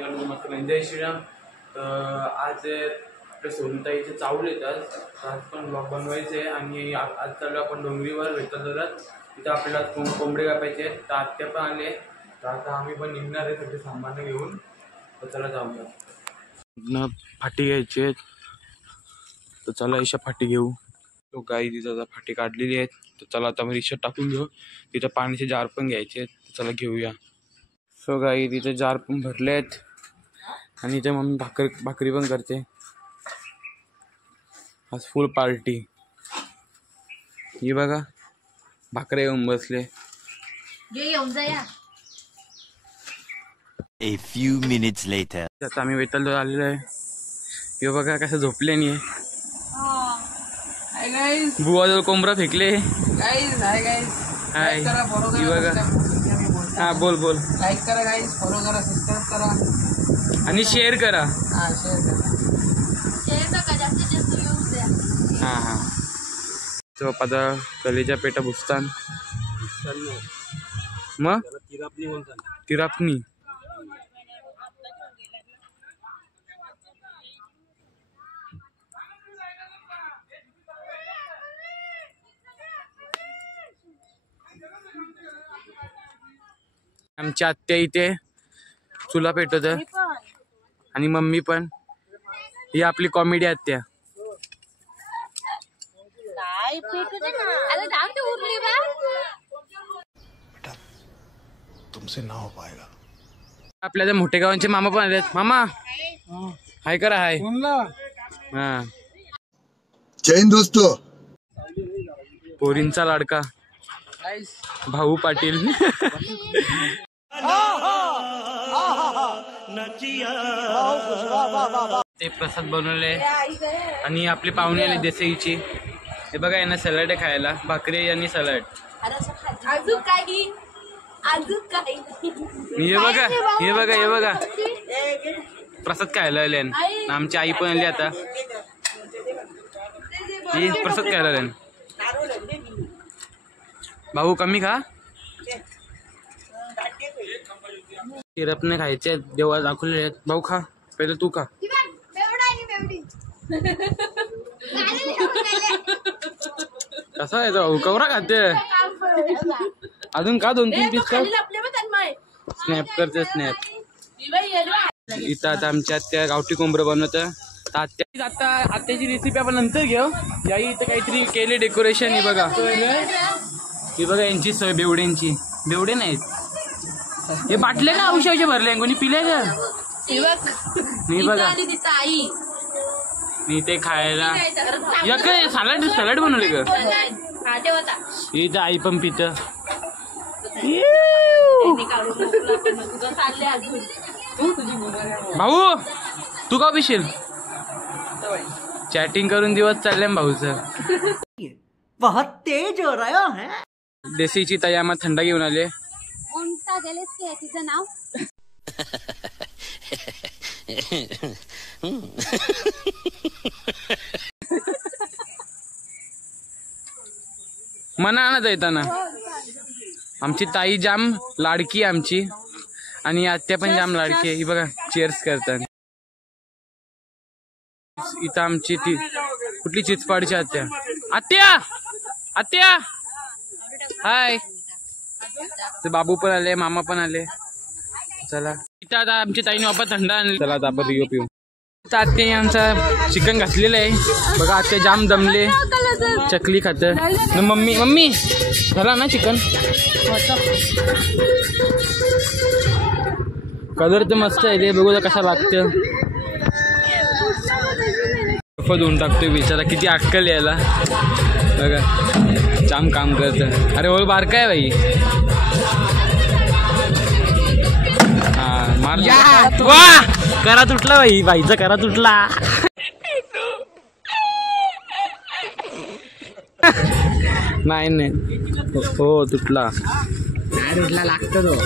माझ्याकडे मस्त जय श्रीराम. तर आज आपल्या सोनताईचे चावल येतात, आज पण ब्लॉग बनवायचे आणि आज चाललो आपण डोंगरीवर भेटतात. तिथं आपल्याला कोंबडे कापायचे. तर आत्या पण आले, तर आता आम्ही पण निघणार आहे सगळे सामान घेऊन. तर चला जाऊया. फाटी घ्यायची आहेत, तर चला ईशा फाटी घेऊ. तो गाई तिथं फाटी काढलेली आहेत, तर चला आता मी रिक्षा टाकून घेऊ. तिथं पाण्याचे जार पण घ्यायचे आहेत, तर चला घेऊया. सो गाई तिथे जार पण भरले आहेत आणि इथे मम्मी भाकरी पण करते. आज फुल पार्टी. हे बघा भाकरे येऊन बसले. A few minutes later. आता आम्ही वेताल आलेलो आहे. हे बघा कसं झोपले नाही. बुवा जवळ कोंबडा फेकले. हाय बघा. हा बोल बोल. लाईक करा गाईज, फॉलो करा, सबस्क्राईब करा आणि शेअर करा. हा हा. तो आता कलेच्या पेटा भुसतान मग तिरापणी. आमच्या आत्या इथे चुला पेटवत आणि मम्मी पण. ही आपली कॉमेडी आत्या. तुमसे ना हो पाएगा. आपल्या त्या मोठे गावांचे मामा पण आलेत. मामा हाय करा. हाय. हा. जैन दोस्तों. पोरींचा लाडका भाऊ पाटील. ते प्रसाद बनवले आणि आपली पाहुणे आली देसाईची. हे बघा यांना सॅलड आहे खायला, भाकरी आणि सॅलड. हे बघा हे बघा हे बघा प्रसाद खायला आले. आमची आई पण आली आता. ही प्रसाद खायला आले. भाऊ कमी खा. तिरपणे खायचे देवा दाखवले आहेत. भाऊ खा पहिले, तू खा. कसा आहे तो कवरा खाते. अजून का 2-3 पीस का. स्नॅप करते स्नॅप. इथं आता आमच्या आत्या गावठी कोंबडं बनवत. आता आत्याची रेसिपी आपण नंतर घेऊ. याही इथं काहीतरी केले डेकोरेशन. हे बघा ही बघा यांची सोय बेवड्यांची. बेवडे नाहीत हे. बाटले का औषध भरले कोणी पिले का. मी बघा मी ते खायला सॅलड सॅलड बनवले का. इथं आई पण पित. भाऊ तू का पिशील. चॅटिंग करून दिवस चालले भाऊचं. बहुत तेज हो रहा है. देसीची ताई आम्हाला थंडा घेऊन आले. तिचं नाव मना आणत येताना. आमची ताई जाम लाडकी आमची आणि आत्या पण जाम लाडकी आहे. ही बघा चेअर्स करतात. इथं आमची ती कुठली चिचपाडची आत्या. आत्या आत्या हाय. ते बाबू पण आले, मामा पण आले. चला इथं आता आमची ताईने वापस थंडा आणली. चला आता आपण रिओ पिऊ. इथं आत्याने आमचा चिकन घातलेलं आहे. बघा आत्या जाम दमले, चकली खात. मम्मी मम्मी झाला ना चिकन. कलर तर मस्त आहे ते. बघू कसा लागतं. धुवून टाकतोय बिचारा. किती अक्कल यायला बघा. जाम काम करत. अरे ओळ बारका आहे बाई. हा मार. वा करा तुटला बाई. बाईचा करा तुटला. नाही नाही हो तुटला.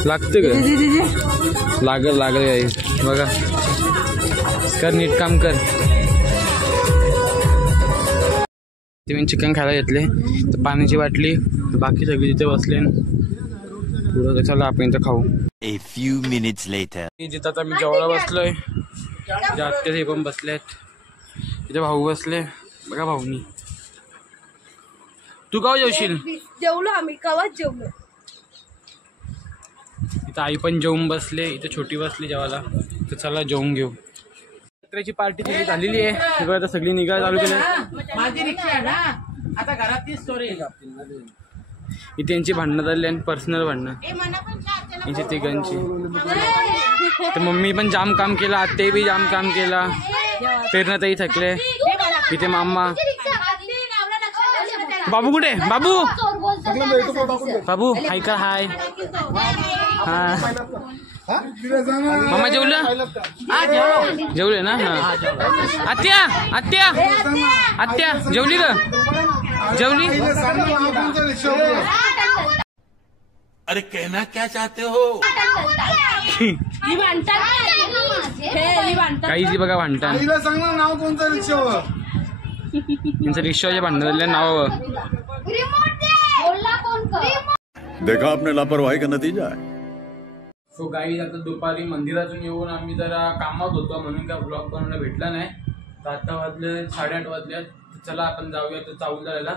लागतं का. लागल लागल बघा. कर नीट काम कर. ते मी चिकन खायला घेतले. तर पाण्याची बाटली बाकी सगळे तिथे बसले. थोडं चला आपण इथं खाऊ. A few minutes later. जिथं आता मी जेवायला बसलोय, आत्या हे पण बसलेत, इथे भाऊ बसले बघा. भाऊनी तू का जेवशील? जेवलो आम्ही, कवाच जेवलो. इथं आई पण जेवून बसले, इथे छोटी बसली जेवायला. तर चला जेवून घेऊ. जत्रेची पार्टी तिथे झालेली आहे. आता सगळी निघायला चालू केली. माझी रिक्षा आहे ना, आता घरात ती स्टोरी. इथे यांची भांडणं झाली आणि पर्सनल भांडणं यांची तिघांची. तर मम्मी पण जाम काम केला, आत्ते बी जाम काम केला, प्रेरणाताई थकले. इथे मामा. बाबू कुठे? बाबू बाबू हाय का? हाय. हा मामा जेवलं? जेवले ना? हा. आत्या आत्या आत्या जेवली का? जेवली? अरे कहना क्या चाहते हो? काहीच बघा भांडण. नाव कोणतं रिक्षावर? त्यांचं रिक्षाचे भांडण झाले नावावर. देखा आपने लापरवाही का नतीजा है. सो गाईज आता दुपारी मंदिरातून येऊन आम्ही जरा कामात होतो म्हणून काय ब्लॉग बनवायला भेटला नाही. तर आता वाजले 8:30 वाजले. चला आपण जाऊया. तर चावल झालेला.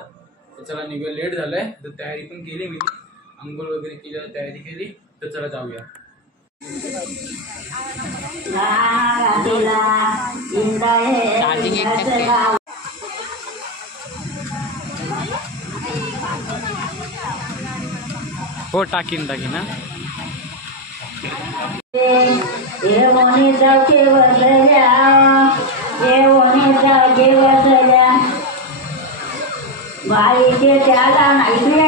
तर चला निघूया. लेट झालंय. तर तयारी पण केली मी, अंघोळ वगैरे केली, तयारी केली. तर चला जाऊया. हो टाकीन हा. बाईचे त्याला नाही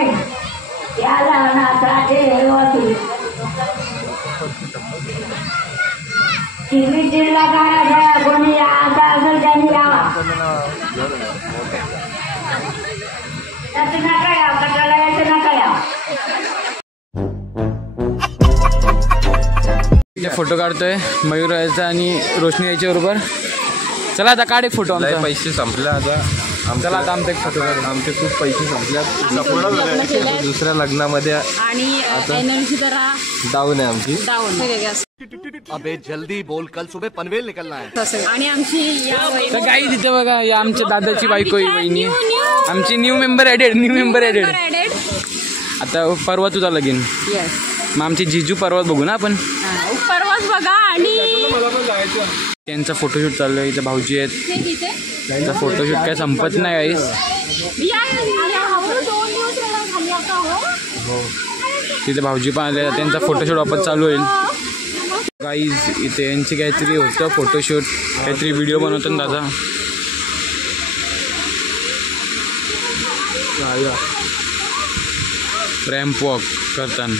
त्याला नाचाचे चिल्ला काय कोणी आता असेल त्यांनी लावा. त्याचं नका या कटाला याचं नका या. फोटो काढतोय मयूर यायचा आणि रोशनी यायच्या बरोबर. चला आता काढ एक फोटो. पैसे संपले आता. चला आता आमचा एक फोटो काढू. आमचे खूप पैसे संपल्यात दुसऱ्या लग्नामध्ये आणि एनर्जी जरा डाऊन आहे आमची. अबे जल्दी बोल, कल सुबह पनवेल निकलना है. आणि आमची तर काही तिथे बघा या आमच्या दादाची बायको वहिनी, आमची न्यू मेंबर ॲडेड. आता परवा तुझा लगीन. मग आमची जिजू परवा बघू ना आपण. परवाच बघा. आणि त्यांचा फोटोशूट चालू आहे. इथे भाऊजी आहेत. त्यांचा फोटोशूट काय संपत नाही गाईस. तिथे भाऊजी पण आले. त्यांचा फोटोशूट वापस चालू होईल गाईज. इथे यांची काहीतरी होतं फोटोशूट, काहीतरी व्हिडिओ बनवतो ना दादा. रॅम्प वॉक करताना